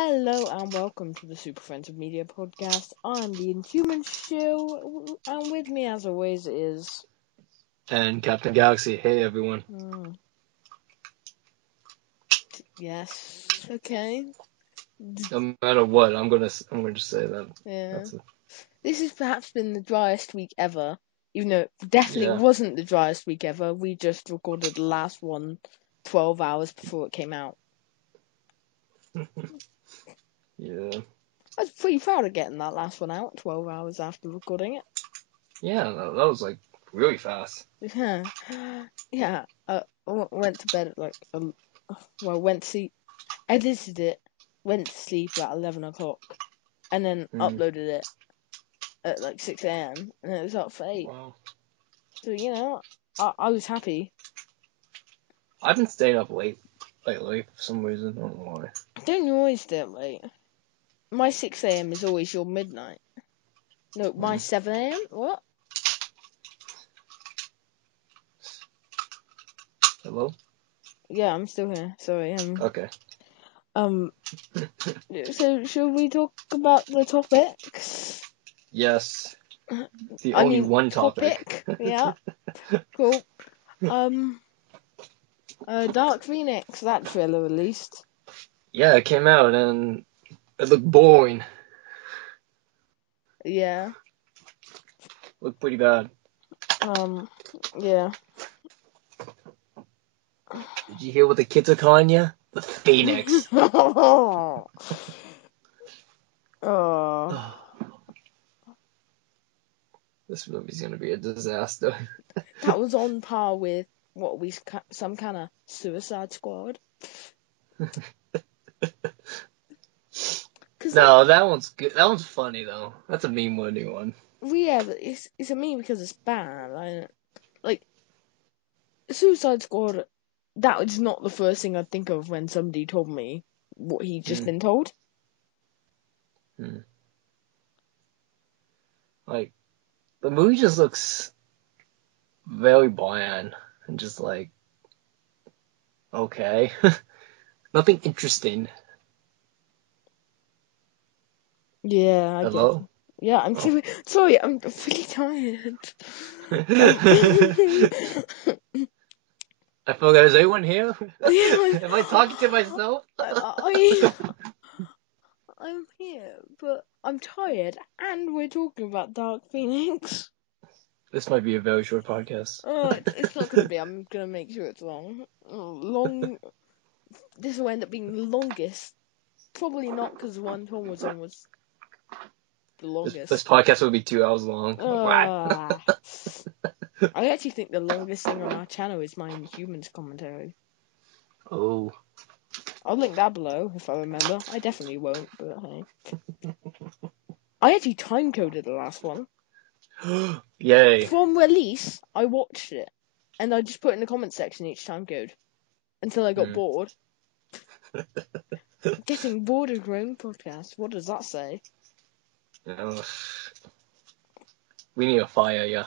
Hello and welcome to the SuperFriends of Media podcast. I'm the Inhuman Show, and with me, as always, is And Captain Galaxy. Hey, everyone. Yes, okay. No matter what, I'm gonna just say that. Yeah. This has perhaps been the driest week ever, even though it definitely wasn't the driest week ever. We just recorded the last one 12 hours before it came out. Yeah. I was pretty proud of getting that last one out 12 hours after recording it. Yeah, that was like really fast. Yeah. I went to bed at went to sleep, edited it, went to sleep at 11 o'clock, and then uploaded it at like 6 a.m. and it was up for 8. Wow. So, I was happy. I've been staying up late lately for some reason. I don't know why. Don't you always stay up late? My 6 a.m. is always your midnight. No, my 7 a.m.? What? Hello? Yeah, I'm still here. Sorry. Okay. So should we talk about the topics? Yes. The only one topic. Yeah. Cool. Dark Phoenix, that trailer released. Yeah, it came out and it looked boring. Yeah. Looked pretty bad. Yeah. Did you hear what the kids are calling you? The Phoenix. Oh. This movie's gonna be a disaster. That was on par with some kind of Suicide Squad. No, that one's good. That one's funny though. That's a meme-worthy one. Yeah, but it's a meme because it's bad. Like Suicide Squad. That was not the first thing I'd think of when somebody told me what he'd just been told. Like, the movie just looks very bland and just like, okay. Nothing interesting. Yeah, I Hello? get. Yeah, I'm sorry. I'm pretty tired. I forgot. Is anyone here? Am I talking to myself? I'm here, but I'm tired, and we're talking about Dark Phoenix. This might be a very short podcast. It's not gonna be. I'm gonna make sure it's long. This will end up being the longest. Probably not, because the one Tom was on was the longest. This podcast will be 2 hours long. I actually think the longest thing on our channel is my Inhumans commentary. Oh. I'll link that below if I remember. I definitely won't, but hey. I actually time coded the last one. Yay. From release, I watched it, and I just put in the comment section each time code until I got bored. Getting bored of your own podcast. What does that say? We need a fire, yeah.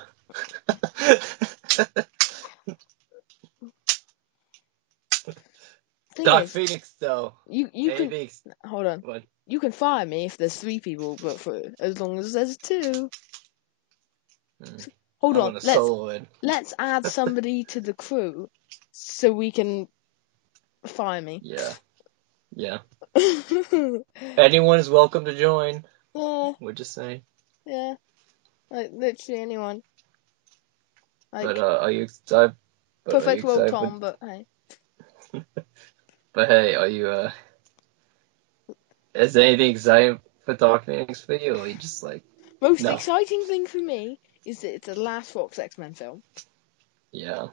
Dark Phoenix, though. You can hold on. What? You can fire me if there's 3 people, but as long as there's 2. Hold on. Let's add somebody to the crew so we can fire me. Yeah. Anyone is welcome to join. Yeah. We're just saying. Yeah. Like literally anyone. Like, are you excited? Perfect world Tom, but hey. But hey, are you is there anything exciting for Dark Phoenix for you, or are you just like most exciting thing for me is that it's the last Fox X-Men film. Yeah.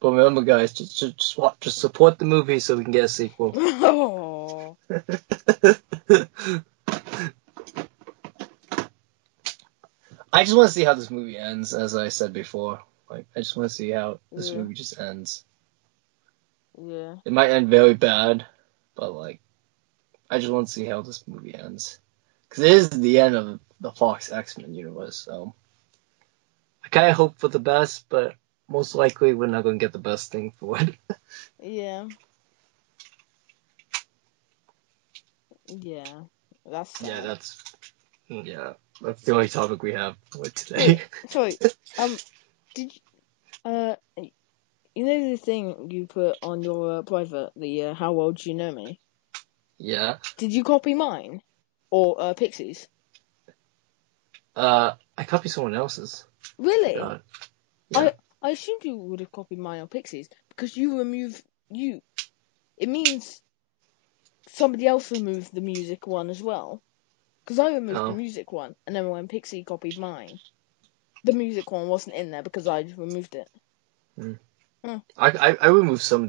But remember, guys, just support the movie so we can get a sequel. Oh. I just want to see how this movie ends, as I said before. Like, I just want to see how this movie just ends. Yeah. It might end very bad, but like, I just want to see how this movie ends. Because it is the end of the Fox X-Men universe, so I kind of hope for the best, but most likely we're not going to get the best thing for it. Yeah. Yeah, that's sad. That's the only topic we have for today. Wait, sorry. Did you know the thing you put on your private, the how well do you know me? Yeah. Did you copy mine or Pixie's? I copied someone else's. Really? Yeah. I assumed you would have copied mine or Pixie's because you removed you. It means somebody else removed the music one as well. Because I removed the music one, and then when Pixie copied mine, the music one wasn't in there because I removed it. I removed some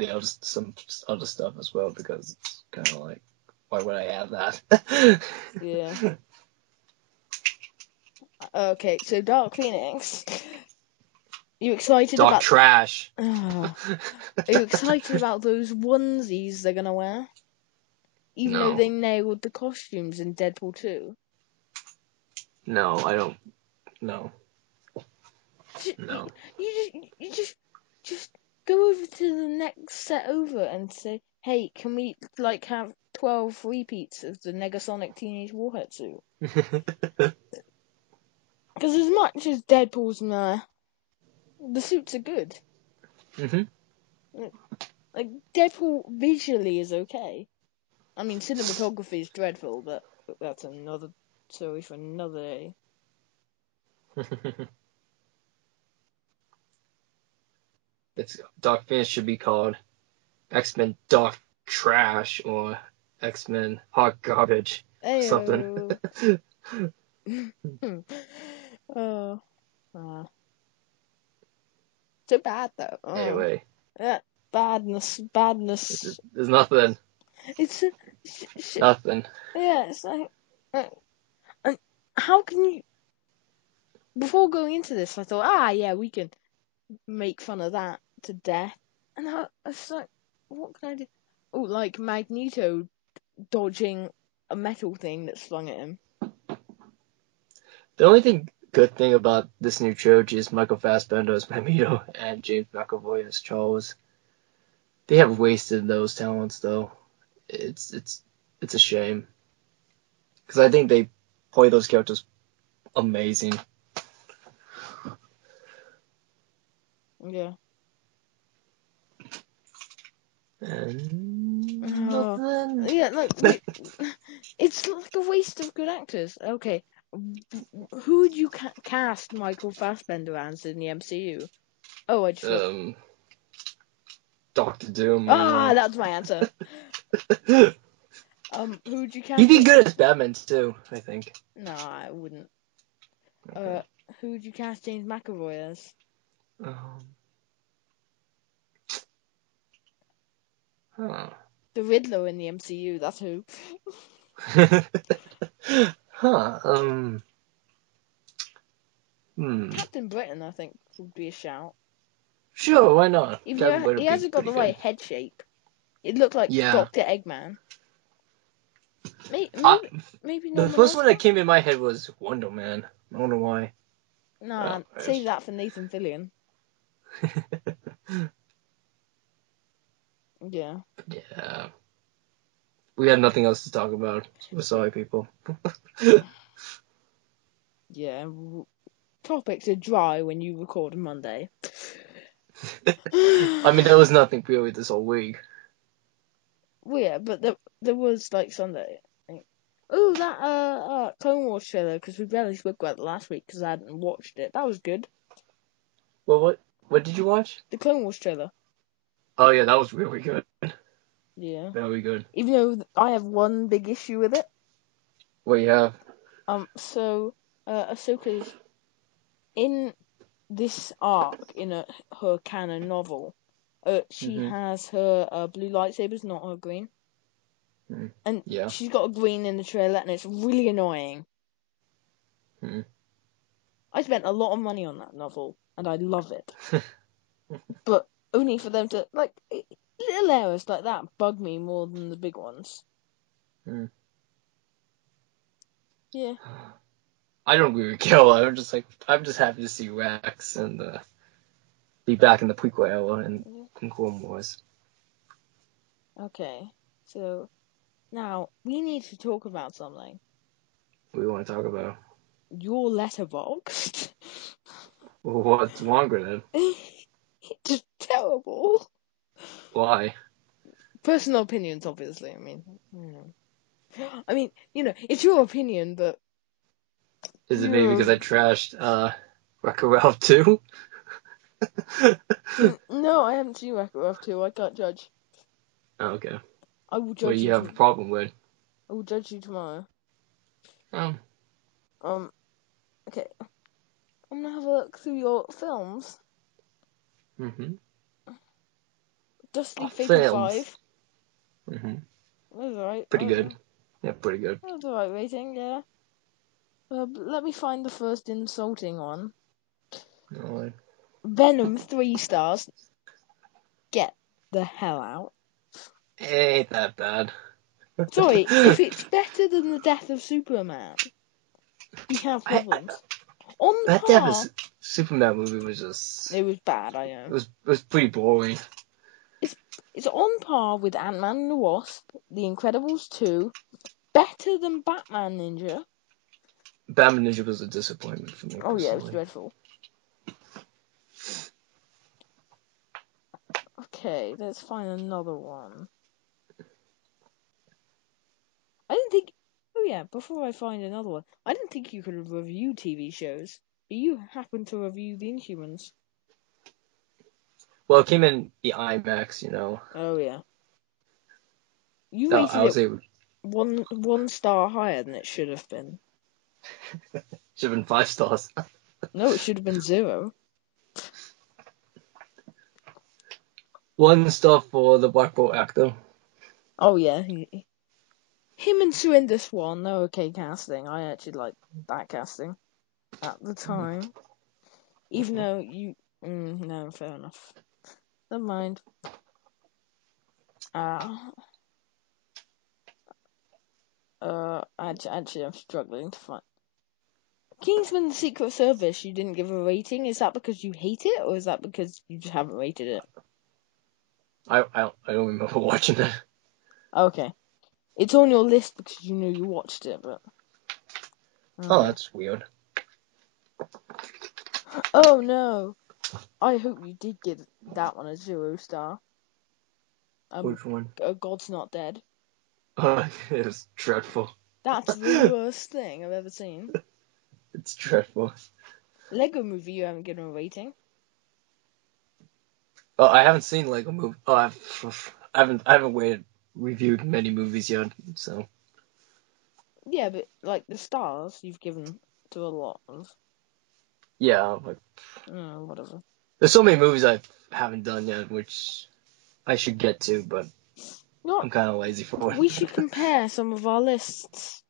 other stuff as well because it's kind of like, why would I have that? Yeah. Okay, so Dark Phoenix. You excited Dark about trash. Are you excited about those onesies they're gonna wear? Even though No. they nailed the costumes in Deadpool 2. No, I don't. No. No. You just go over to the next set over and say, hey, can we like have 12 repeats of the Negasonic Teenage Warhead suit? Because as much as Deadpool's meh, the suits are good. Like Deadpool visually is okay. I mean, cinematography is dreadful, but that's another story for another day. Dark Phoenix should be called X-Men Dark Trash or X-Men Hot Garbage. Ayo. Something. Oh. So bad though. Anyway. Yeah, badness. There's nothing. It's Nothing. yeah. It's like how can you? Before going into this, I thought, yeah, we can make fun of that to death. And I was like, what can I do? Oh, like Magneto dodging a metal thing that's flung at him. The only good thing about this new trilogy is Michael Fassbender as Magneto and James McAvoy as Charles. They have wasted those talents though. It's a shame because I think they play those characters amazing. Yeah. And nothing. Yeah, like it's like a waste of good actors. Okay, who would you cast Michael Fassbender as in the MCU? Oh, I just Doctor Doom. that's my answer. Who would you cast? He'd be good as Batman too, I think. No, I wouldn't. Okay. Who would you cast James McAvoy as? The Riddler in the MCU. That's who. Captain Britain, I think, would be a shout. Sure, why not? Even though he hasn't got the right head shape. It looked like Dr. Eggman. Maybe the Norman first one that Osborn? came in my head was Wonder Man. I don't know why. Nah, save that for Nathan Fillion. Yeah. Yeah. We have nothing else to talk about. We're sorry, people. Yeah. Topics are dry when you record Monday. I mean, there was nothing really this whole week. Well, yeah, but there was like Sunday. Oh, that Clone Wars trailer, because we barely spoke about it last week because I hadn't watched it. That was good. Well, what did you watch? The Clone Wars trailer. Oh yeah, that was really good. Yeah. Very good. Even though I have one big issue with it. What you have? So Ahsoka's in this arc in her canon novel. She has her blue lightsabers, not her green. And she's got a green in the trailer, and it's really annoying. I spent a lot of money on that novel, and I love it. But only for them to, like, little errors like that bug me more than the big ones. Yeah. I don't agree with Kill. I'm just happy to see Rex and be back in the prequel era and in Clone Wars. Okay, so Now, we need to talk about something. What do you want to talk about? Your letterboxd. What's wrong with it? It's terrible. Why? Personal opinions, obviously. It's your opinion, but Is it maybe because I trashed Wreck-It Ralph 2? No, I haven't seen Wreck-It Ralph 2. I can't judge. Oh, okay. I will What do judge you you. have a problem with? I will judge you tomorrow. Oh. Okay. I'm gonna have a look through your films. Mm-hmm. Dusty Fatal Films. 5. Mm-hmm. That's alright. Pretty good. Yeah, pretty good. That's alright rating, yeah. Let me find the first insulting one. Alright. Venom, 3 stars. Get the hell out. It ain't that bad. Sorry, if it's better than the death of Superman, we have problems. On That par. death of Superman movie was just... It was bad, I know. It was pretty boring. It's on par with Ant-Man and the Wasp, The Incredibles 2, better than Batman Ninja. Batman Ninja was a disappointment for me. Oh yeah, it was personally. dreadful. Okay, let's find another one. I didn't think... Oh yeah, before I find another one, I didn't think you could review TV shows. But you happen to review The Inhumans. Well, it came in the IMAX, you know. Oh yeah. You No, rated I was it able... one star higher than it should have been. Should have been 5 stars. No, it should have been 0. 1 star for the black bolt actor. Oh yeah, him and Surinder Swan, no okay casting. I actually liked that casting at the time. Even though you... no, fair enough. Never mind. Actually, I'm struggling to find... Kingsman: The Secret Service, you didn't give a rating. Is that because you hate it, or is that because you just haven't rated it? I don't remember watching it. Okay. It's on your list because you know you watched it, but... Oh, that's weird. Oh no! I hope you did give that one a 0 star. Which one? God's Not Dead. It was dreadful. That's the worst thing I've ever seen. It's dreadful. Lego Movie, you haven't given a rating. Oh, I haven't seen Lego Movie. Oh, I haven't reviewed many movies yet, so. Yeah, but like the stars you've given to a lot of. Yeah, like Whatever. there's so many movies I haven't done yet, which I should get to, but I'm kind of lazy for it. We should compare some of our lists.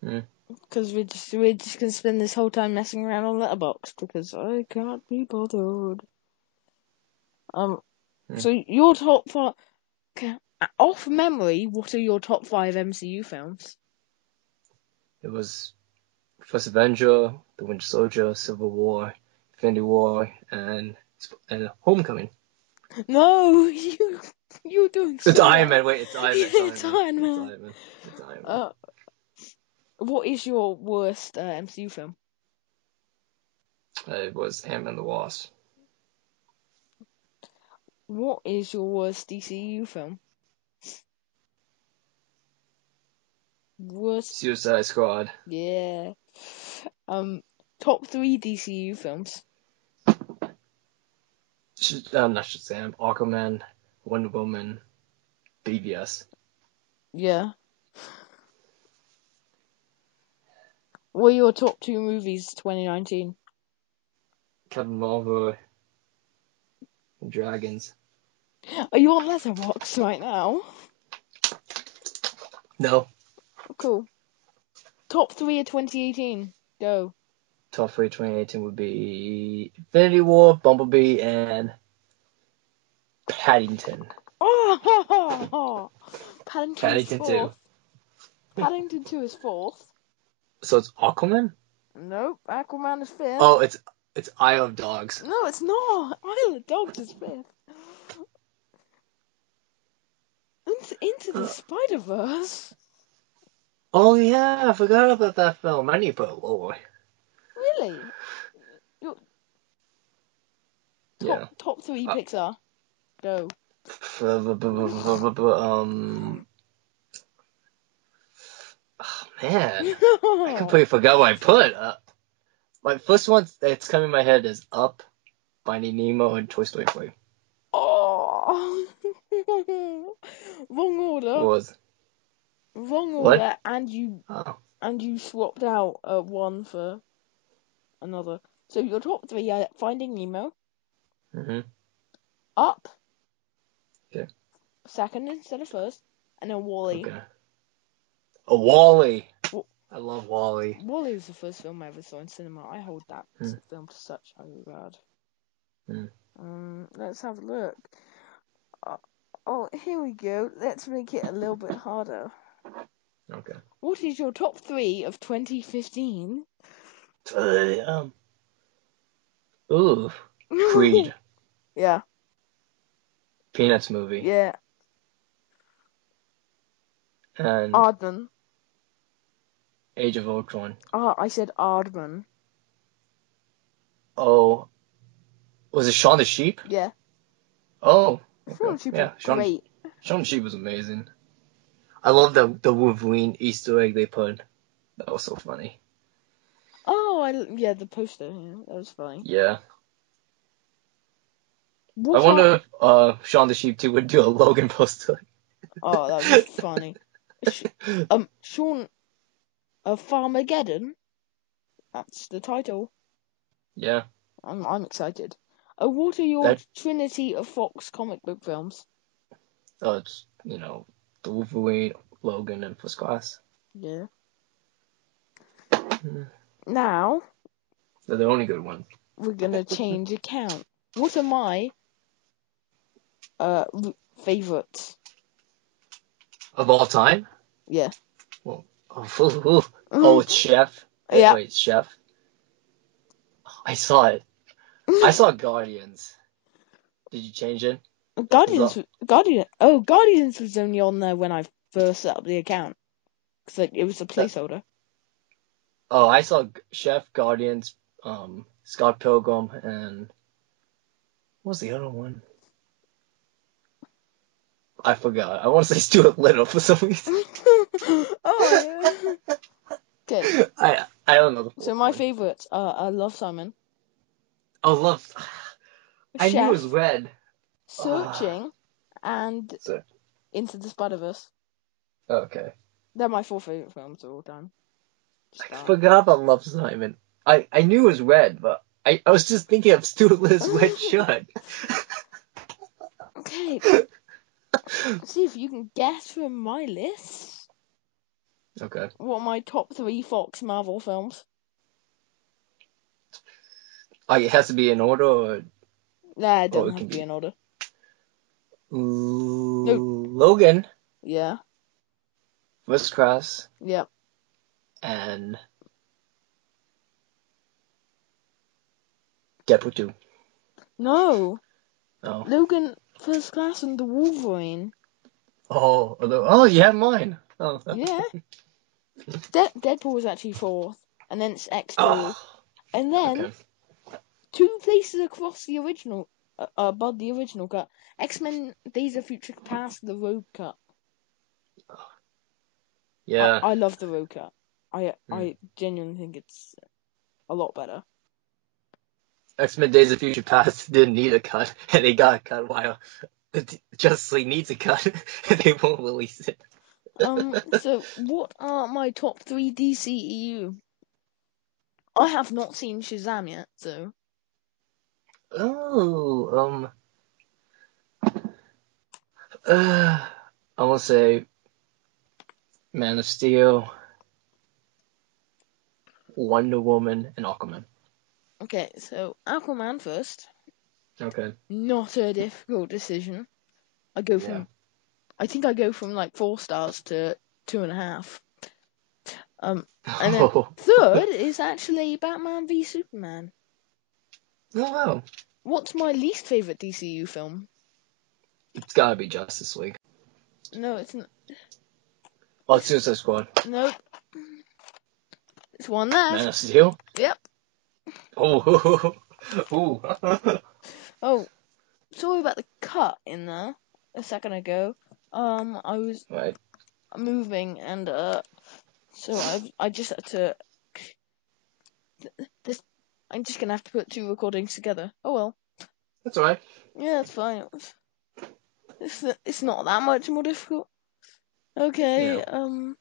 Because we're just gonna spend this whole time messing around on Letterboxd because I can't be bothered. So your top 5... Off memory, what are your top 5 MCU films? It was First Avenger, The Winter Soldier, Civil War, Infinity War, and Homecoming. No, you're doing so It's well. Iron Man. Wait, it's Iron Man. It's Iron Man. It's Iron Man. What is your worst MCU film? It was Ant-Man the Wasp. What is your worst DCU film? Worst. Suicide Squad. Yeah. Top 3 DCU films. Not Shazam. Aquaman, Wonder Woman, BVS. Yeah. What are your top 2 movies 2019? Captain Marvel and Dragons. Are you on Letterboxd right now? No. Oh, cool. Top 3 of 2018. Go. Top 3 2018 would be Infinity War, Bumblebee, and Paddington. Oh, Paddington 2. Paddington 2 is 4th. So it's Aquaman? Nope, Aquaman is 5th. Oh, it's Isle of Dogs. No, it's not. Isle of Dogs is 5th. Into the Uh, Spider-Verse. oh yeah, I forgot about that film. I need to put it lower. Really? Your Yeah. top three Uh, Pixar. Go. Man, I completely forgot what I put. My first one that's coming in my head is Up, Finding Nemo, and Toy Story 3. Oh. Wrong order. Was Wrong what? order, and you swapped out one for another. So your top three are Finding Nemo, Mm-hmm. Up, Okay. second instead of first, and then Wall-E. Okay. A Wall-E. I love Wall-E. Wall-E was the first film I ever saw in cinema. I hold that Mm. film to such high regard. Mm. Let's have a look. Oh, here we go. Let's make it a little bit harder. Okay. What is your top three of 2015? Ooh. Creed. Yeah. Peanuts movie. Yeah. And Aardman. Age of Ultron. I said Aardman. Oh. Was it Shaun the Sheep? Yeah. Oh. Okay. Sheep Yeah. great. Shaun the Sheep was amazing. I love the Wolverine Easter egg they put. That was so funny. Oh, yeah, the poster. Yeah, that was funny. Yeah. I What wonder if Shaun the Sheep 2 would do a Logan poster. Oh, that would be funny. Shaun of Farmageddon. That's the title. Yeah. I'm excited. What are your That trinity of Fox comic book films? it's the Wolverine, Logan, and First Class. Yeah. Mm. Now They're the only good ones. we're gonna change account. What are my favorites? Of all time? Yeah. Well, oh, it's Chef. Yeah. Wait, Chef. I saw it. I saw Guardians. Did you change it? Guardians was only on there when I first set up the account. Cause it was a placeholder. Oh, I saw Chef, Guardians, Scott Pilgrim, and what was the other one? I forgot. I want to say Stuart Little for some reason. Oh yeah. Okay. I don't know the So fourth my one. favorites are I Love Simon, Oh, love. I knew it was Chef, red. Searching, and So, Into the Spider-Verse. okay. They're my four favorite films of all time. I forgot about Love Simon. I knew it was red, but I was just thinking of Stuart Little's red shirt. Okay. See if you can guess from my list. Okay. What are my top three Fox Marvel films? Oh, it has to be in order, or Nah, it doesn't it have can to be be. in order. No. Logan, Yeah. First Class, Yep. and Deadpool 2. No. Oh. Logan, First Class, and the Wolverine. Oh, you have mine. Oh. Yeah. Deadpool was actually fourth, and then it's X2, Oh. and then Okay. 2 places across the original, above the original cut. X-Men: Days of Future Past, the Road Cut. Yeah. I love the Road Cut. I Hmm. genuinely think it's a lot better. X-Men Days of Future Past didn't need a cut, and they got a cut while Justice League needs a cut, and they won't release it. So what are my top three DCEU? I have not seen Shazam yet, so. Oh, I want to say Man of Steel, Wonder Woman, and Aquaman. Okay, so Aquaman first. Okay. Not a difficult decision. I think I go from like 4 stars to 2.5. And then Oh. third is actually Batman v Superman. Oh, wow. What's my least favorite DCU film? It's gotta be Justice League. No, it's not. Oh, Suicide Squad. Nope. It's one left. Man of Steel. Yep. Oh, ooh. Oh, sorry about the cut in there a second ago. I was Right. moving and so I just had to. This I'm just gonna have to put 2 recordings together. Oh well. That's alright. Yeah, it's fine. It's not that much more difficult. Okay. Yeah.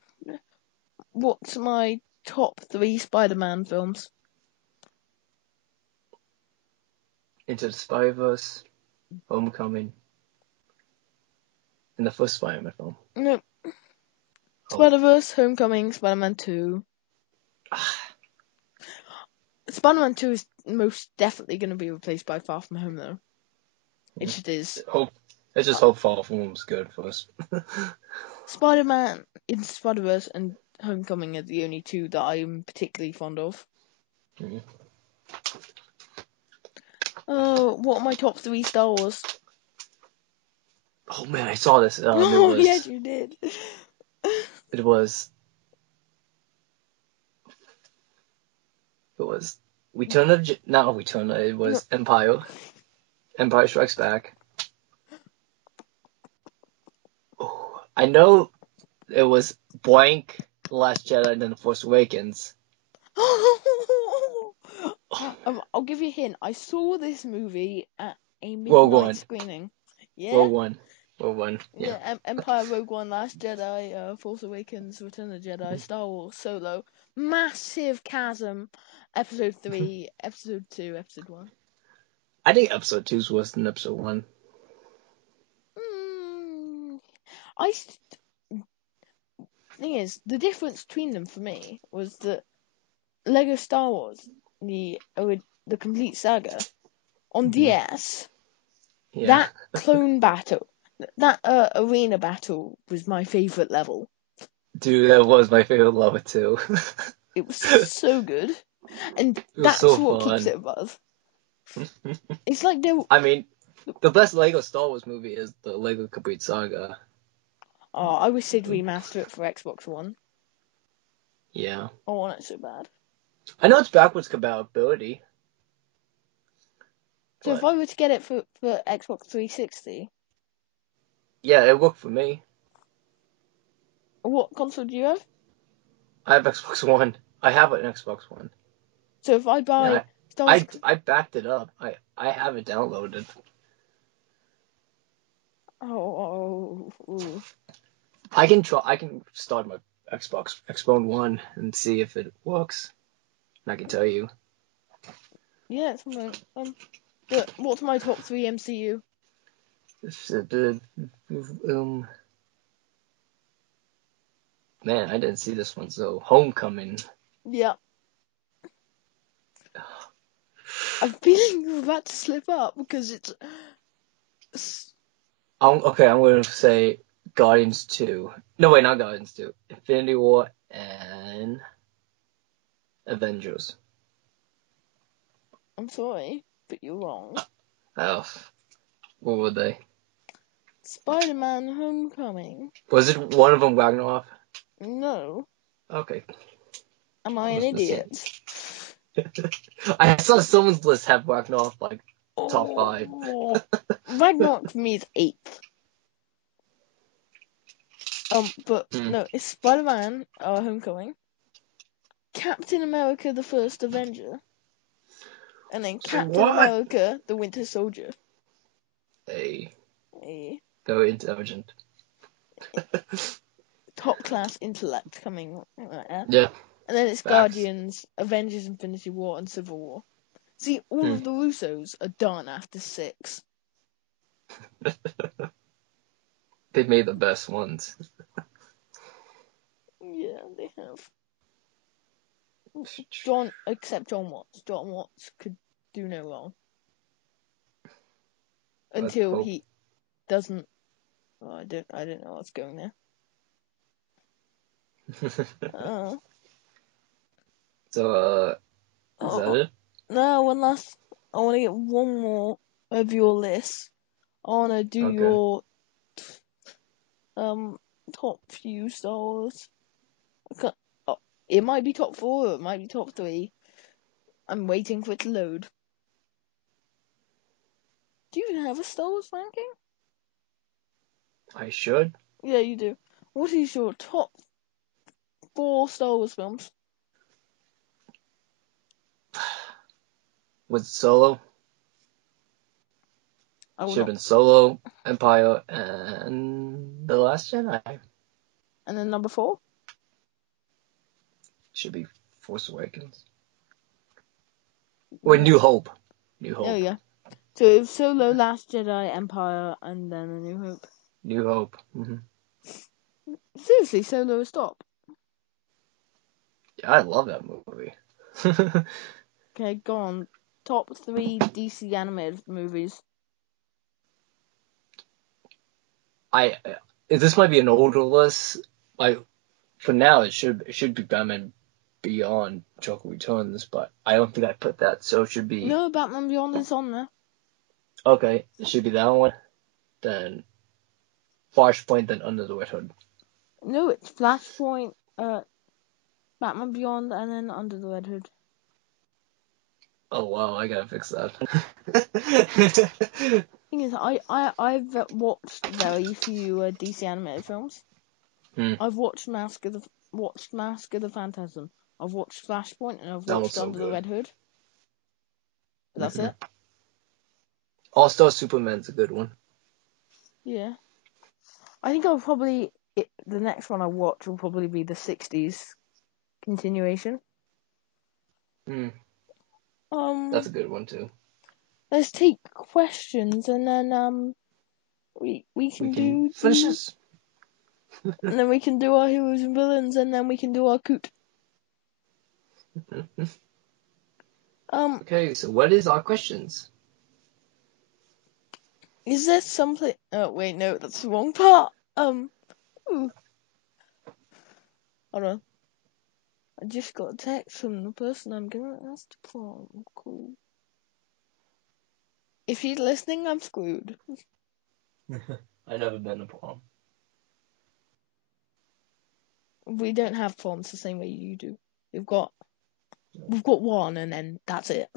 What's my top 3 Spider-Man films? Into the Spider-Verse, Homecoming, and the first Spider-Man film. Nope. Oh. Spider-Verse, Homecoming, Spider-Man 2. Spider-Man 2 is most definitely going to be replaced by Far From Home, though. It just is. Let's just hope Far From Home's good for us. Spider-Man, Into Spider-Verse, and Homecoming are the only 2 that I'm particularly fond of. Mm-hmm. What are my top 3 Star Wars? Oh man, I saw this. Oh, yes, you did. It was It was Empire. Empire Strikes Back. Oh, I know it was blank The Last Jedi and then The Force Awakens. I'll give you a hint. I saw this movie at a Rogue midnight One. screening. Yeah? Rogue One. Yeah. Empire, Rogue One, Last Jedi, Force Awakens, Return of the Jedi, Star Wars, Solo. Massive chasm. Episode 3, Episode 2, Episode 1. I think Episode 2 is worse than Episode 1. Thing is, the difference between them for me was that Lego Star Wars, the complete saga, on DS, Yeah. that clone battle, that arena battle was my favourite level. Dude, that was my favorite level too. It was so good, and that's so what fun. keeps it above. It's like they. I mean, the best Lego Star Wars movie is the Lego Complete Saga. Oh, I wish they'd remaster it for Xbox One. Yeah. I want it so bad. I know it's backwards compatibility. So if I were to get it for Xbox 360. Yeah, it worked for me. What console do you have? I have Xbox One. I have an Xbox One. So if I buy Star Wars... I backed it up. I have it downloaded. Oh. I can start my Xbox One and see if it works. And I can tell you. Yeah, it's fine. But what's my top 3 MCU? Man, I didn't see this one. So, Homecoming. Yeah. I'm feeling you're about to slip up because it's... I'm going to say Guardians 2. No, wait, not Guardians 2. Infinity War and Avengers. I'm sorry, but you're wrong. Oh, what were they? Spider-Man Homecoming. Was it one of them Ragnarok? No. Okay. Am I an idiot? I saw someone's list have Ragnarok like top 5. Ragnarok for me is 8th. But no, it's Spider-Man Homecoming, Captain America the First Avenger, and then Captain America the Winter Soldier. Hey. Hey. Very intelligent. Top class intellect coming. Yeah. And then it's Facts. Guardians, Avengers Infinity War, and Civil War. See, all of the Russos are done after 6. They made the best ones. Yeah, they have. Except John Watts. John Watts could do no wrong. Until he doesn't. Oh, I don't know what's going there. So, is that it? No, one last. I want to get one more of your list. I want to do your top few Star Wars. Oh, it might be top 4, or it might be top 3. I'm waiting for it to load. Do you even have a Star Wars ranking? I should. Yeah, you do. What is your top 4 Star Wars films? With Solo. Should have been Solo, Empire, and The Last Jedi. And then number 4? Should be Force Awakens. Or New Hope. New Hope. Oh, yeah. So Solo, Last Jedi, Empire, and then A New Hope. New Hope. Seriously, Solo is top. Yeah, I love that movie. Okay, go on. Top 3 DC animated movies. This might be an older list. For now, it should be Batman Beyond Joker Returns, but I don't think I put that, so it should be. No, Batman Beyond is on there. Okay, it should be that one. Then Flashpoint, then Under the Red Hood. No, it's Flashpoint, Batman Beyond, and then Under the Red Hood. Oh wow, I gotta fix that. Thing is, I've watched very few DC animated films. I've watched Mask of the Phantasm. I've watched Flashpoint, and I've watched Under the Red Hood. That's it. All-Star Superman's a good one. Yeah. I think the next one I watch will probably be the 60s continuation. That's a good one too. Let's take questions, and then we can do finish this. And then we can do our heroes and villains, and then we can do our coot. Okay, so what is our questions? Is there something? Oh wait, no, that's the wrong part. Hold on. I just got a text from the person I'm gonna ask to prom. Cool. If he's listening, I'm screwed. I've never been to prom. We don't have proms the same way you do. We've got one, and then that's it.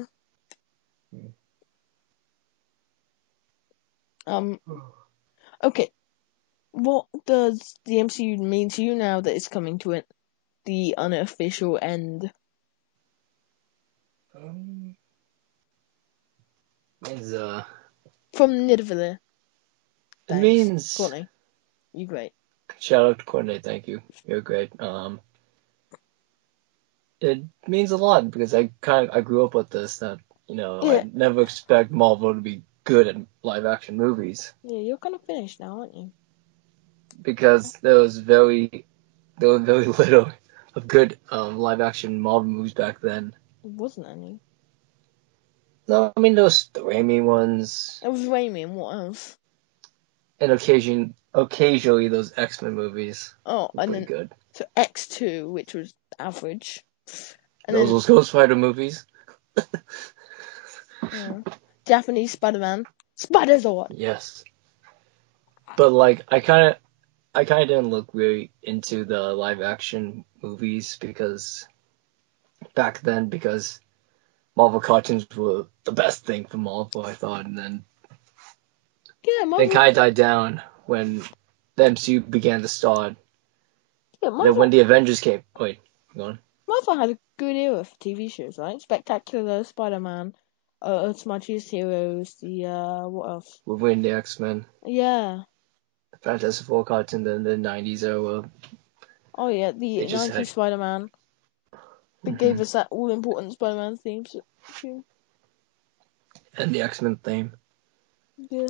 Okay. What does the MCU mean to you now that it's coming to the unofficial end? Means From Nidavellir. It means Courtney, you're great. Shout out to Courtney, thank you. You're great. It means a lot because I grew up with this that I never expect Marvel to be good at live action movies. Yeah, you're gonna finish now, aren't you? Because there was very little of good live action Marvel movies back then. There wasn't any. No, I mean those the Raimi ones. It was Raimi, and what else? And occasionally those X-Men movies. Oh, and then good. So X2, which was average. And those Ghost Rider movies. Japanese Spider-Man. Spider-Zord! Yes. But like I kind of didn't look really into the live action movies back then because Marvel cartoons were the best thing for Marvel, I thought, and then they kind of died down when the MCU began to start. Yeah, then when the Avengers came, go on. Marvel had a good era for TV shows, right? Spectacular, Spider-Man, Earth's Mightiest Heroes, what else? Wolverine, the X-Men. Yeah. The Fantastic Four cartoon, then the 90s era. Oh yeah, the 90s Spider-Man. They gave us that all-important Spider-Man theme. And the X-Men theme. Yeah.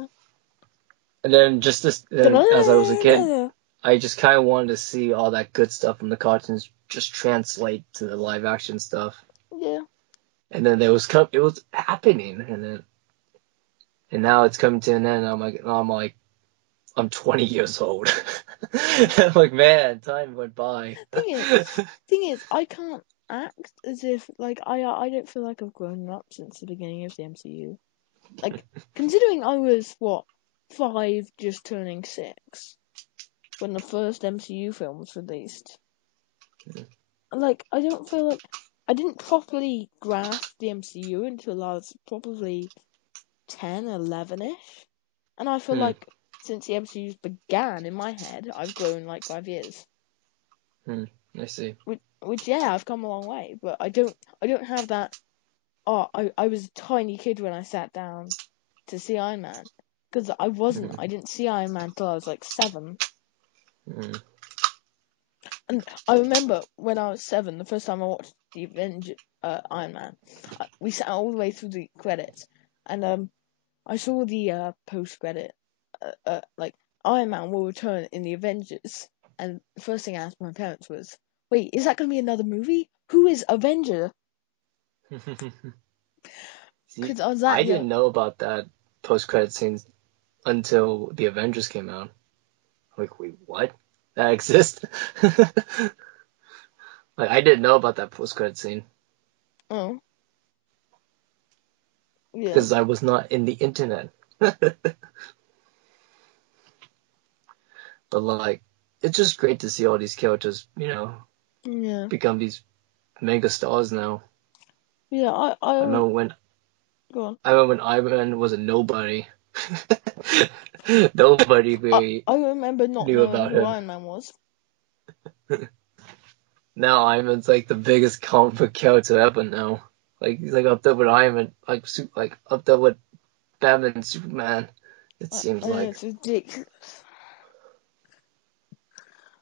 And then as I was a kid, I just kind of wanted to see all that good stuff from the cartoons just translate to the live action stuff. Yeah. And then it was happening, and now it's coming to an end. I'm 20 years old. I'm like, man, time went by. Thing is, I can't act as if I don't feel like I've grown up since the beginning of the MCU. Considering I was 5, just turning 6. when the first MCU film was released. Mm. Like, I don't feel like I didn't properly grasp the MCU until I was probably 10, 11-ish. And I feel like since the MCU began in my head, I've grown like 5 years. I see. Which yeah, I've come a long way, but I don't have that. Oh, I was a tiny kid when I sat down to see Iron Man, because I didn't see Iron Man till I was like 7. And I remember when I was 7, the first time I watched the Iron Man, we sat all the way through the credits, and I saw the post credit, like Iron Man will return in the Avengers, and the first thing I asked my parents was, "Wait, is that going to be another movie? Who is Avenger?" See, Because I was I that young. didn't know about that post-credit scene until the Avengers came out. Like, wait, what? That exists? Like, I didn't know about that post-credit scene Oh, yeah, because I was not in the internet. But like, it's just great to see all these characters, yeah, become these mega stars now. yeah. I remember when Go on. Iron Man was a nobody. Nobody really I remember not knew knowing about who him. Iron Man was. Now Iron Man's like the biggest comic book character ever now. Like he's like up there with Iron Man, like up there with Batman and Superman. It seems I know like. it's ridiculous.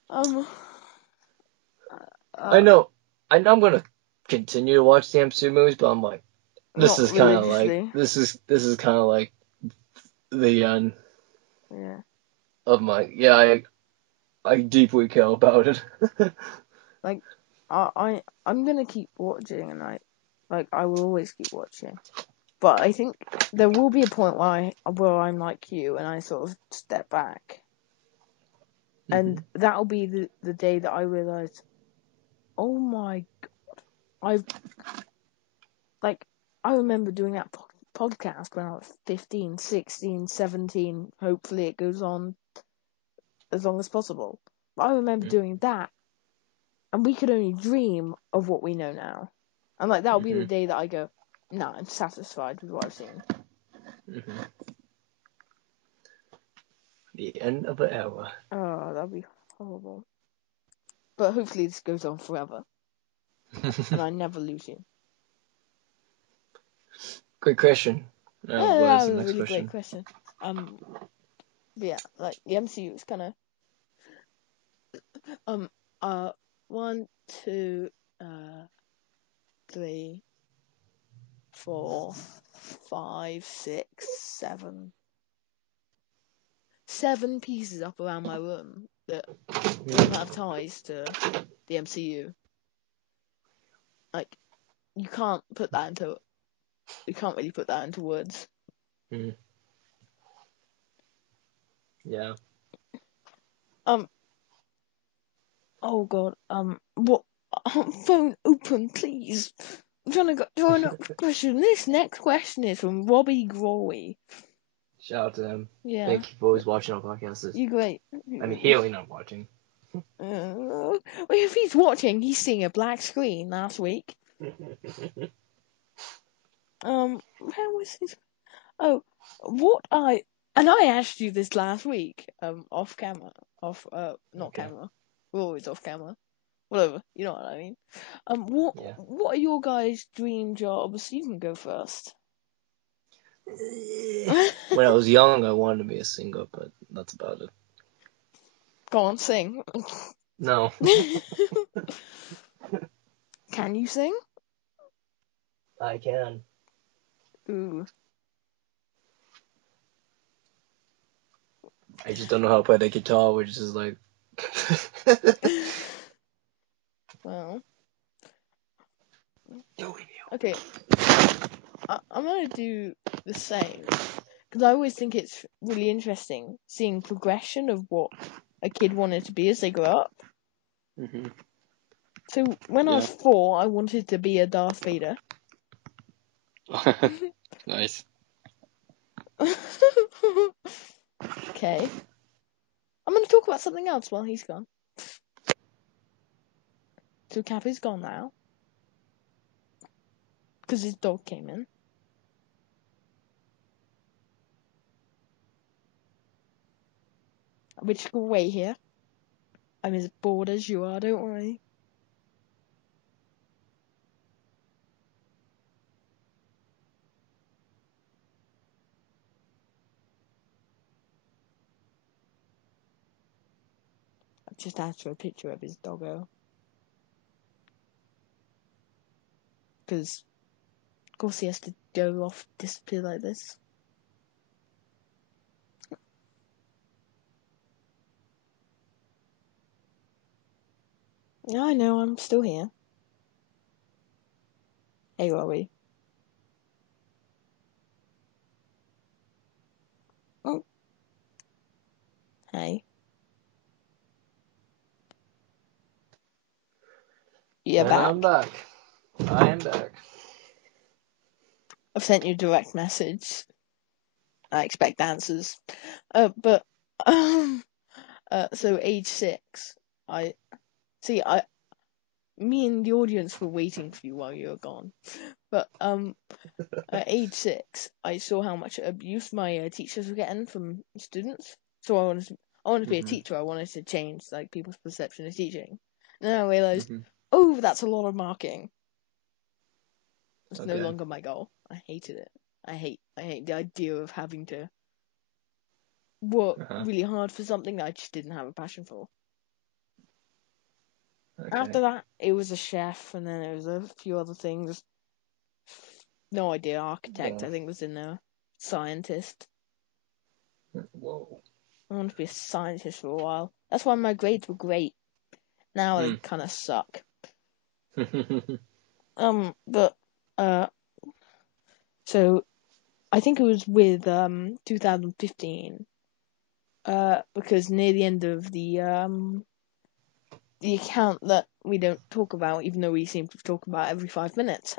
Um. I know I'm gonna continue to watch the MCU movies, but I'm like, this Not is kind of like religiously. this is kind of like the end Yeah. of my I deeply care about it. Like, I'm gonna keep watching, and I will always keep watching. But I think there will be a point where I'm like you, and I sort of step back, and that'll be the day that I realize, oh my God, I remember doing that podcast when I was 15, 16, 17. Hopefully it goes on as long as possible. But I remember doing that, and we could only dream of what we know now. And like that'll be the day that I go, nah, I'm satisfied with what I've seen. The end of an era. Oh, that'd be horrible. But hopefully this goes on forever, and I never lose you. Great question. Yeah, What that is the was a next really great question? question. But yeah, like the MCU is kind of 1, 2, 3, 4, 5, 6, 7. 7 pieces up around my room that don't have ties to the MCU. Like you can't really put that into words. Yeah. Oh God. What? Phone open, please. I'm trying to draw up a question. This next question is from Robbie Growy. Shout out to them. Yeah. Thank you for always watching our podcasts. You great. I mean, hearing, not watching. Well, if he's watching, he's seeing a black screen last week. Where was his? Oh, I asked you this last week. Off camera. Not Okay. camera. We're always off camera. Whatever. You know what I mean. Yeah. What are your guys' dream jobs? You can go first. When I was young, I wanted to be a singer, but that's about it. Go on, sing. No. Can you sing? I can. Ooh. I just don't know how to play the guitar, which is like. Well. Doing Okay. I'm gonna do the same because I always think it's really interesting seeing progression of what a kid wanted to be as they grow up. So when I was 4, I wanted to be a Darth Vader. Nice. Okay. I'm going to talk about something else while he's gone. So Cappy's gone now. Because his dog came in. Which can wait here. I'm as bored as you are, don't worry. I've just asked for a picture of his doggo. Because, of course, he has to go off, disappear like this. Yeah, I know, I'm still here. Hey, are we? Oh. Hey. You're And back. I'm back. I am back. I've sent you a direct message. I expect answers. So age 6. Me and the audience were waiting for you while you were gone. But, at age 6, I saw how much abuse my teachers were getting from students. So I wanted to be a teacher. I wanted to change like people's perception of teaching. And then I realized, oh, that's a lot of marking. It's no longer my goal. I hated it. I hate the idea of having to work really hard for something that I just didn't have a passion for. After that, it was a chef, and then there was a few other things. No idea. Architect, I think, was in there. Scientist. Whoa. I wanted to be a scientist for a while. That's why my grades were great. Now they kind of suck. So I think it was with 2015. Because near the end of the account that we don't talk about, even though we seem to talk about every 5 minutes,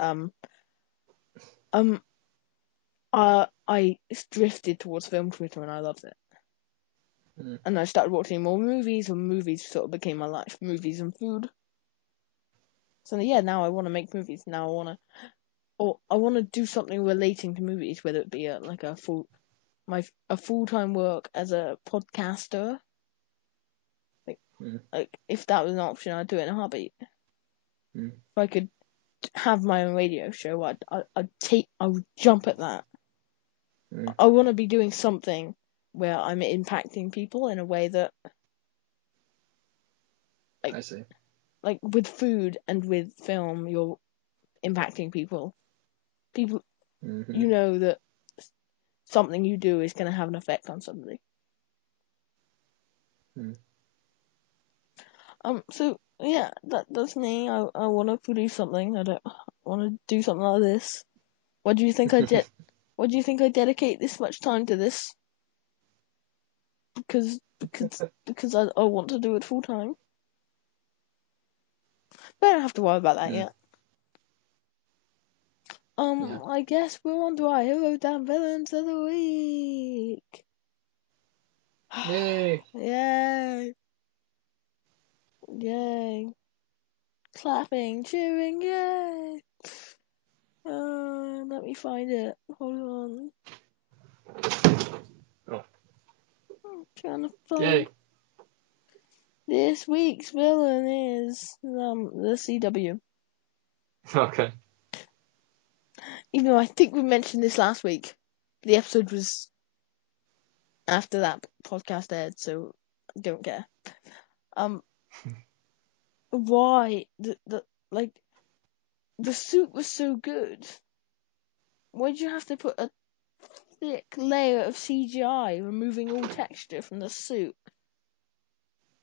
I drifted towards film Twitter and I loved it. And I started watching more movies, and movies sort of became my life. Movies and food. So yeah, now I want to make movies. Now I want to do something relating to movies, whether it be a full-time work as a podcaster. Like if that was an option, I'd do it in a heartbeat. If I could have my own radio show, I would jump at that. I want to be doing something where I'm impacting people in a way that, I see. Like with food and with film, you're impacting people. You know that something you do is going to have an effect on somebody. So yeah, that's me. I want to produce something. I don't want to do something like this. What do you think I did? What do you think I dedicate this much time to this? Because I want to do it full time. But I don't have to worry about that yet. I guess we're on to our Hero Damn Villains of the Week. Yay! Yay! Yay! Clapping, cheering, yay! Let me find it. Hold on. Oh. I'm trying to find. Yay! This week's villain is the CW. Okay. Even though I think we mentioned this last week, the episode was after that podcast aired, so I don't care. Why the suit was so good? Why'd you have to put a thick layer of CGI removing all texture from the suit?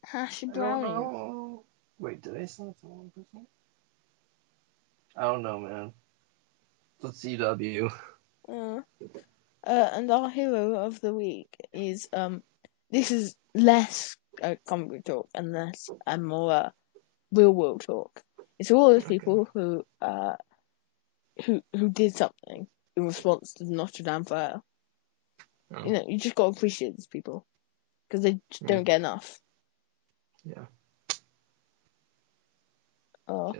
Hash browning. I don't know. Wait, did I send it to one person? I don't know, man. It's CW. And our hero of the week is this is less comic book talk and more real world talk. It's all those people who did something in response to the Notre Dame fire. You know, you just gotta appreciate these people because they just don't get enough. Yeah. Oh.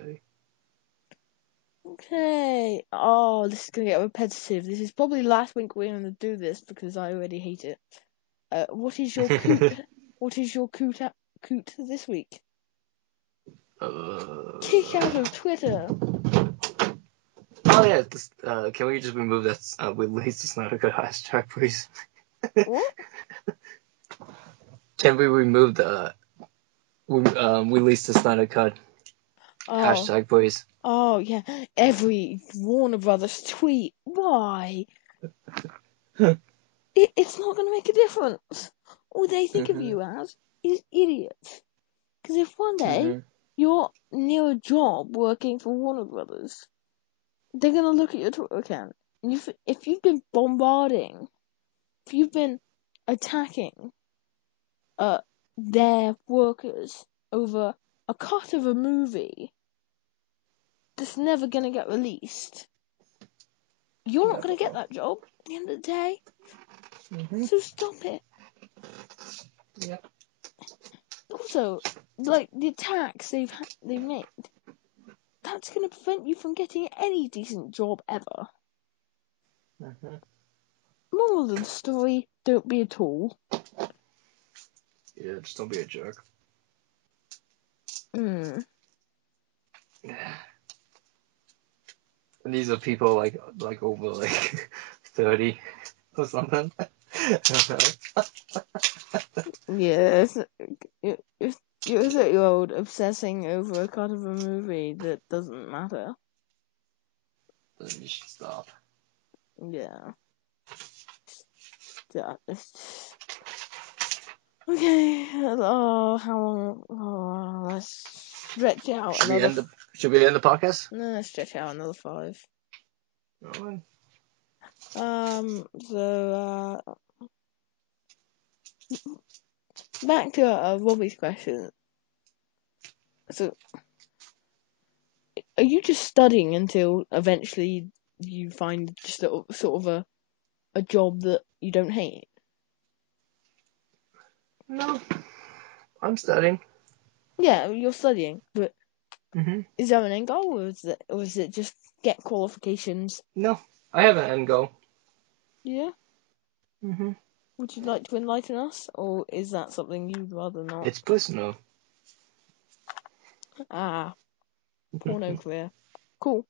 Okay. Oh, this is gonna get repetitive. This is probably the last week we're gonna do this because I already hate it. What is your coot? What is your coot this week? Kick out of Twitter. Oh yeah, can we just remove that? Release is not a good hashtag, please. What? Can we remove the release the Snyder Cut hashtag, please? Oh yeah, every Warner Brothers tweet. Why? It's not gonna make a difference. All they think of you as is idiots. Because if one day you're near a job working for Warner Brothers, they're gonna look at your Twitter account, and if you've been bombarding, if you've been attacking, their workers over a cut of a movie that's never gonna get released, you're not gonna get that job at the end of the day. So stop it. Yep. Also, like the attacks they've made, that's gonna prevent you from getting any decent job ever. Moral of the story: don't be a tool. Yeah, just don't be a jerk. Mm. And these are people like over 30 or something. Yes, if you're a 30-year-old obsessing over a cut of a movie that doesn't matter. Then you should stop. Yeah. Yeah. Okay. Oh, how long? Oh, let's stretch it out another. Should we end the podcast? No, let's stretch it out another 5. Alright. So, back to Robbie's question. So, are you just studying until eventually you find just sort of a job that you don't hate? No, I'm studying. Yeah, you're studying, but Mm-hmm. is there an end goal, or is it just get qualifications? No, I have an end goal. Yeah. Mm-hmm. Would you like to enlighten us, or is that something you'd rather not? It's personal. Porno career. Cool.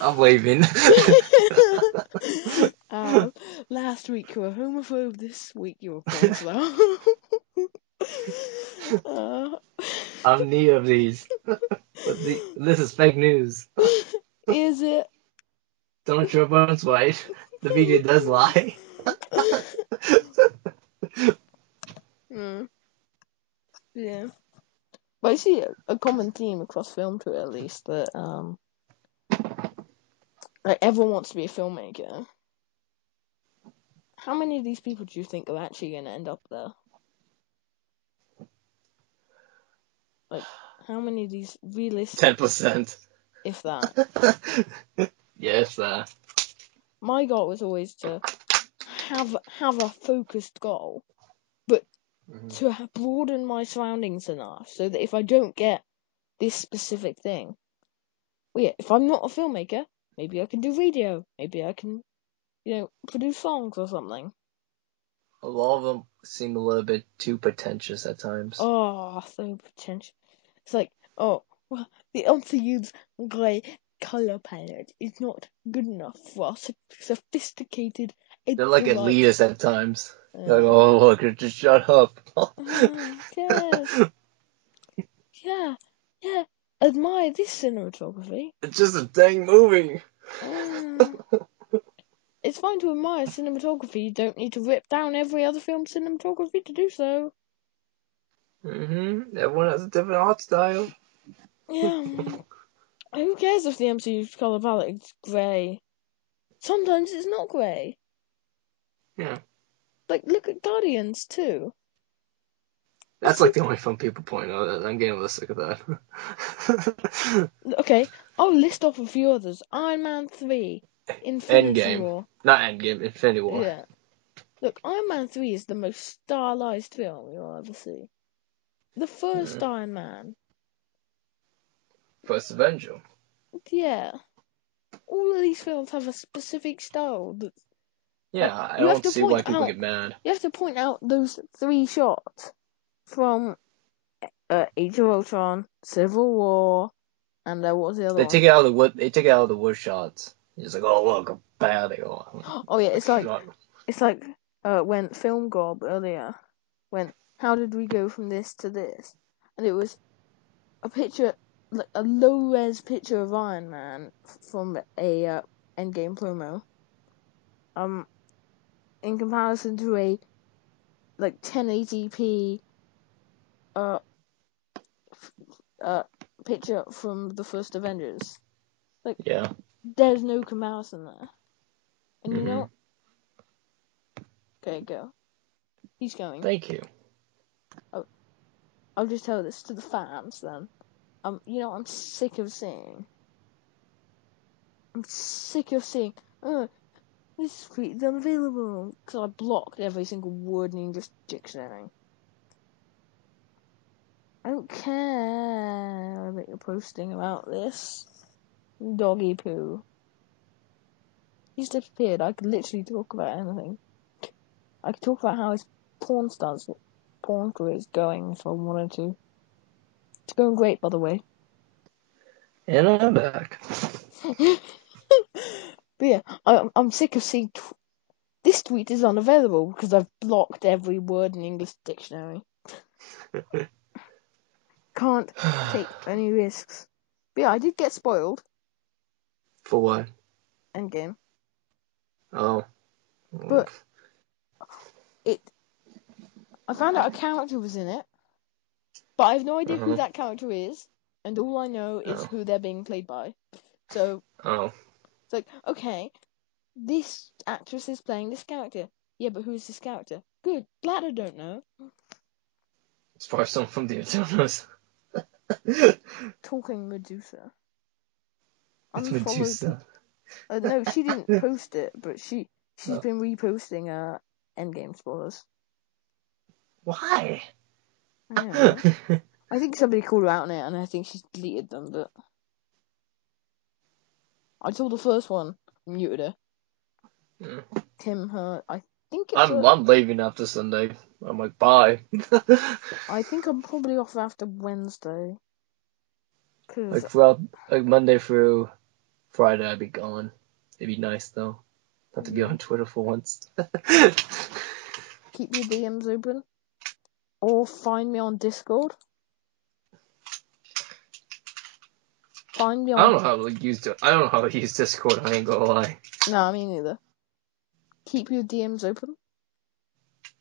I'm waving. Last week you were homophobe, this week you're a porn star. I'm neither of these. This is fake news. Is it? Donald Trump was white. The media does lie. Yeah. But I see a common theme across film Twitter, at least, that like everyone wants to be a filmmaker. How many of these people do you think are actually going to end up there? Like, how many of these realistic? 10%. If that. Yes, My goal was always to have a focused goal, but to broaden my surroundings enough so that if I don't get this specific thing, well, yeah, if I'm not a filmmaker, maybe I can do radio, maybe I can, produce songs or something. A lot of them seem a little bit too pretentious at times. Oh, so pretentious. It's like, oh, well, the MCU's grey color palette is not good enough for our sophisticated. They're like elitist at times. They're like, oh look, just shut up. Yes. Yeah. Admire this cinematography. It's just a dang movie. It's fine to admire cinematography. You don't need to rip down every other film's cinematography to do so. Everyone has a different art style. Yeah. Who cares if the MCU's colour palette is grey? Sometimes it's not grey. Yeah. Like, look at Guardians too. That's like the only fun people point out. I'm getting a little sick of that. Okay, I'll list off a few others. Iron Man 3, Infinity Endgame. War. Not Endgame, Infinity War. Yeah. Look, Iron Man 3 is the most stylized film you'll ever see. The first Iron Man. First Avenger. Yeah. All of these films have a specific style. Yeah, I You have don't to see why point people out. get mad. You have to point out those 3 shots from Age of Ultron, Civil War, and what was the other They one? take it out of the wood. They take it out of the wood shots. It's like, oh look, how bad they are. Oh yeah, it's like shut. when Film Gob earlier went, how did we go from this to this? And it was a picture, like a low res picture of Iron Man from a Endgame promo. In comparison to a like 1080p picture from the first Avengers. Like, Yeah. there's no comparison there. And you know, okay, go. He's going. Thank you. I'll just tell this to the fans then. You know, I'm sick of seeing. This tweet is unavailable because I blocked every single word in English dictionary. I don't care that you're posting about this. Doggy poo. He's disappeared. I could literally talk about anything. I could talk about how his porn career is going if I wanted to. It's going great, by the way. And I'm back. But yeah, I'm sick of seeing. This tweet is unavailable because I've blocked every word in English dictionary. Can't take any risks. But yeah, I did get spoiled. For what? Endgame. Oh. But I found out a character was in it, but I have no idea who that character is, and all I know is who they're being played by. So it's like, okay, this actress is playing this character. Yeah, but who's this character? Good. Glad I don't know. As far as someone from the Eternals. Talking Medusa. It's Unfollowed. Medusa. No, she didn't post it, but she's been reposting Endgame spoilers. Why? Yeah. I think somebody called her out on it, and I think she's deleted them, but I saw the first one, muted her. I think it's I'm leaving after Sunday. I'm like, bye. I think I'm probably off after Wednesday. Like throughout, like Monday through Friday, I'd be gone. It'd be nice though, not to be on Twitter for once. Keep your DMs open, or find me on Discord. Find me on. I don't know how to use it. I don't know how to use Discord. I ain't gonna lie. No, me neither. Keep your DMs open.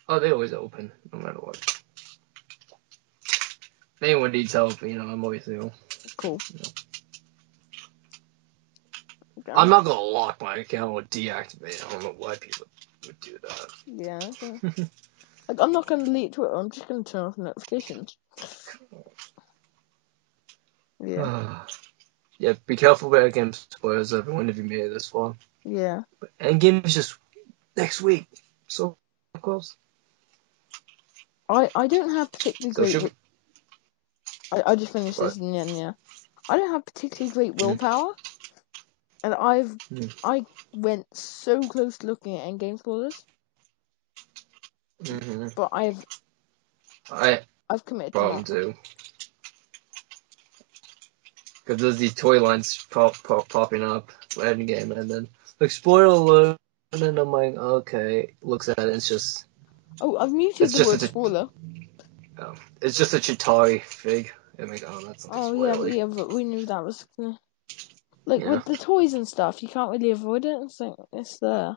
Oh, they always open, no matter what. If anyone needs help, I'm always there. Cool. I'm not gonna lock my account or deactivate it. I don't know why people would do that. Yeah. Okay. Like, I'm not gonna delete Twitter. I'm just gonna turn off notifications. Yeah. Yeah, be careful with Endgame spoilers, everyone, if you made it this far. Yeah. But Endgame is just next week. So close. I don't have particularly great. I just finished this and yeah. I don't have particularly great willpower, and I went so close to looking at Endgame spoilers, but I've committed to problem not. too. Because there's these toy lines popping up for Endgame, and then like spoiler alert, and then I'm like, okay, looks at it, it's just. Oh, I've muted the word spoiler. It's just a Chitauri fig. I'm like, oh, that's not spoiler. Yeah, but we knew that was like with the toys and stuff. You can't really avoid it. It's like it's there.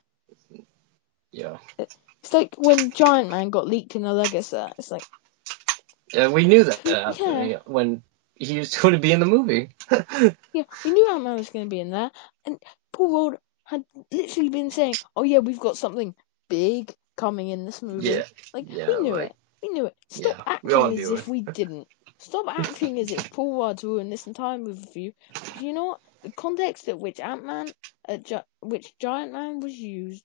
Yeah. It's like when Giant Man got leaked in the Lego set. It's like. Yeah, we knew that happened when he was going to be in the movie. Yeah, we knew Ant-Man was going to be in there, and Paul Rudd had literally been saying, "Oh yeah, we've got something big coming in this movie." Yeah. We knew it. We knew it. Stop acting as if we didn't. Stop acting as if Paul Rudd ruined this entire movie for you. Do you know what? The context at which which Giant Man was used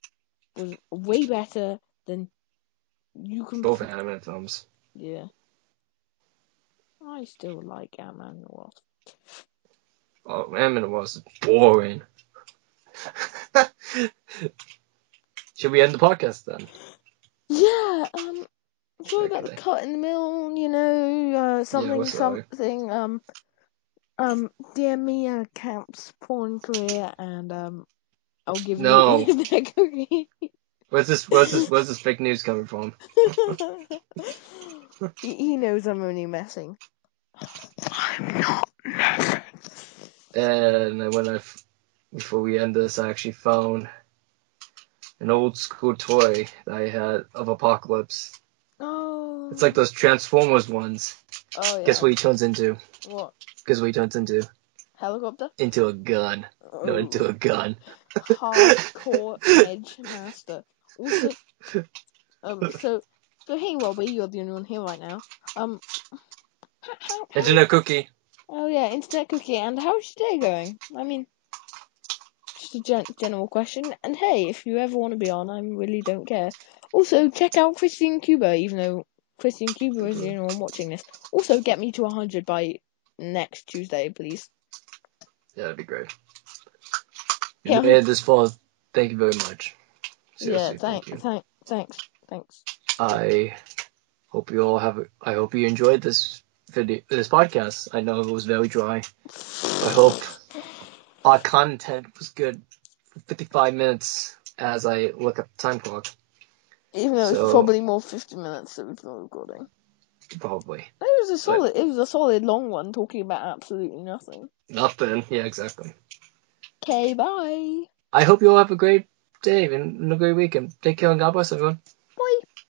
was way better then you can... Both animated films. Yeah. I still like Ant-Man and the Wasp. Oh, Ant-Man and the Wasp is boring. Should we end the podcast then? Yeah, sorry about the Okay. cut in the middle, you know, something, we're sorry. DM me a Camp's porn career, and, I'll give No. you that cookie. Where's this fake news coming from? He knows I'm only messing. I'm not messing. And before we end this, I actually found an old school toy that I had of Apocalypse. Oh. It's like those Transformers ones. Oh, yeah. Guess what he turns into? What? Guess what he turns into? Helicopter? Into a gun. Oh. No, into a gun. Hardcore edge master. Also, so hey Robbie, you're the only one here right now. Internet cookie. Oh yeah, internet cookie. And how's your day going? I mean, just a general question. And hey, if you ever want to be on, I really don't care. Also, check out Christian Cuba, even though Christian Cuba is the only one watching this. Also, get me to 100 by next Tuesday, please. Yeah, that'd be great. If Yeah. you made it this far, thank you very much. Seriously, Yeah, thank you. thanks. I hope you enjoyed this podcast. I know it was very dry. I hope our content was good for 55 minutes as I look at the time clock. Even though it's probably more 50 minutes that we've been recording. Probably. It was a solid long one talking about absolutely nothing. Nothing. Yeah, exactly. Okay, bye. I hope you all have a great day and a great weekend. Take care and God bless everyone.